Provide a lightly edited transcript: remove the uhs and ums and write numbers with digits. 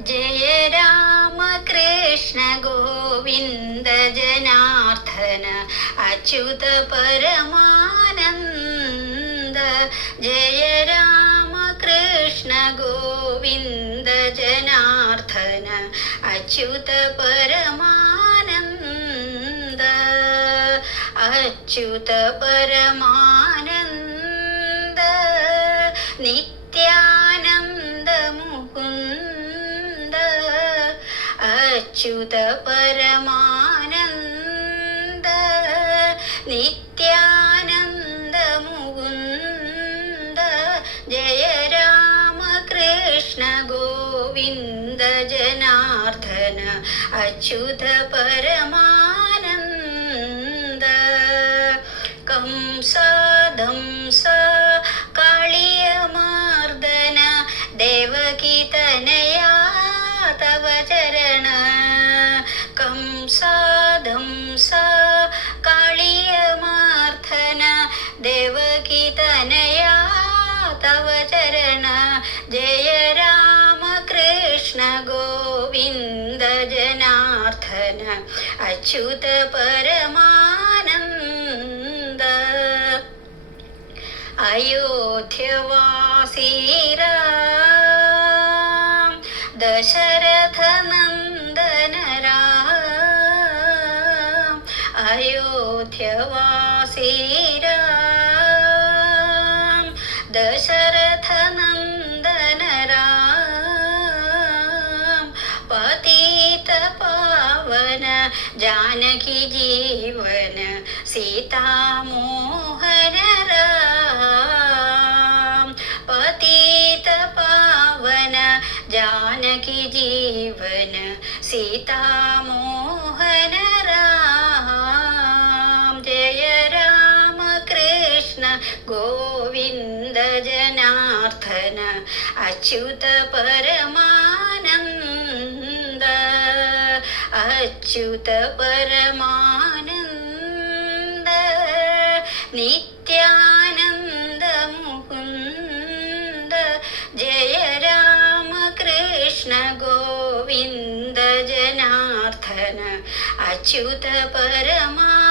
ജയ രാമ കൃഷ്ണ ഗോവിന്ദ ജനാർദ്ദന അച്യുത പരമാനന്ദ. ജയ രാമ കൃഷ്ണ ഗോവിന്ദ ജനാർദ്ദന അച്യുത പരമാനന്ദ. അച്യുത പരമാനന്ദ നിത്യാനന്ദ മുകുന്ദ. അച്യുത പരമാനന്ദ നിത്യാനന്ദ മുകുന്ദ. ജയ രാമ കൃഷ്ണ ഗോവിന്ദ ജനാർദ്ദന അച്യുത പരമാനന്ദ. കംസധംസ കാളിയമർദന ദേവകി തനയാ തവ ചരണ. കംസധംസ കാളിയമർദന ദേവകി തനയാ തവ ചരണ. ജയ രാമ കൃഷ്ണ ഗോവിന്ദ ജനാർദ്ദന അച്യുത പരമാനന്ദ. അയോധ്യവാസി രാം ദശരഥ നന്ദന രാം. അയോധ്യവാസി രാം ദശരഥ നന്ദന രാം. പതിത പാവന ജാനകി ജീവന സീതാമോഹന രാം. പതിത പാവന ജാനകി ജീവന സീതാമോഹന രാം. ജയ രാമ കൃഷ്ണ ഗോവിന്ദ ജനാർദ്ദന അച്യുത പരമാനന്ദ. അച്യുത പരമാനന്ദ നിത്യാനന്ദ മുകുന്ദ. ജയ രാമ കൃഷ്ണ ഗോവിന്ദ ജനാർദ്ദന അച്യുത പരമാനന്ദ.